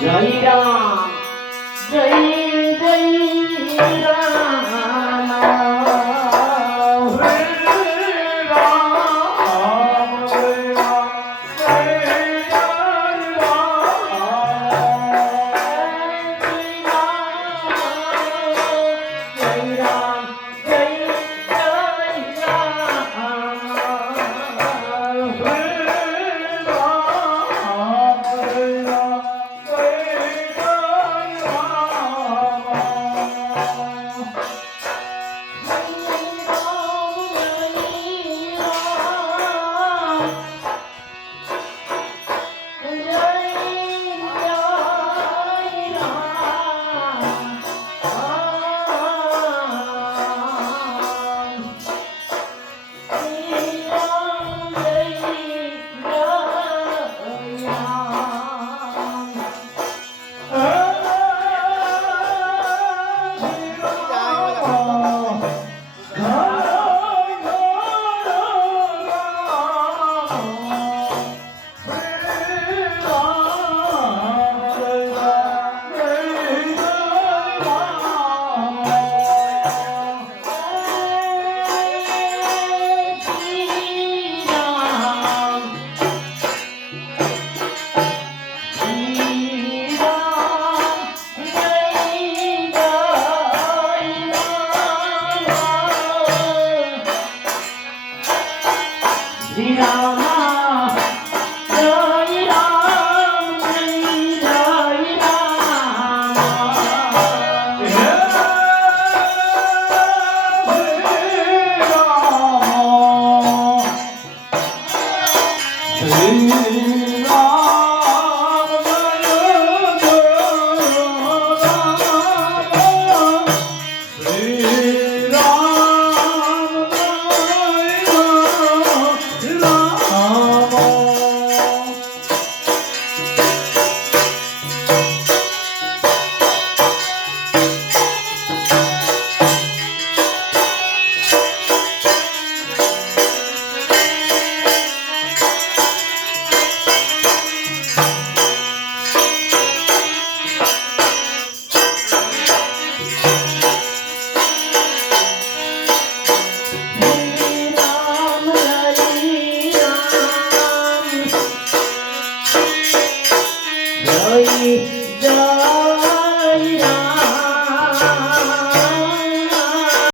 જય રામ જય જય Hare Rama 你让那这一行情这人 ওই জয়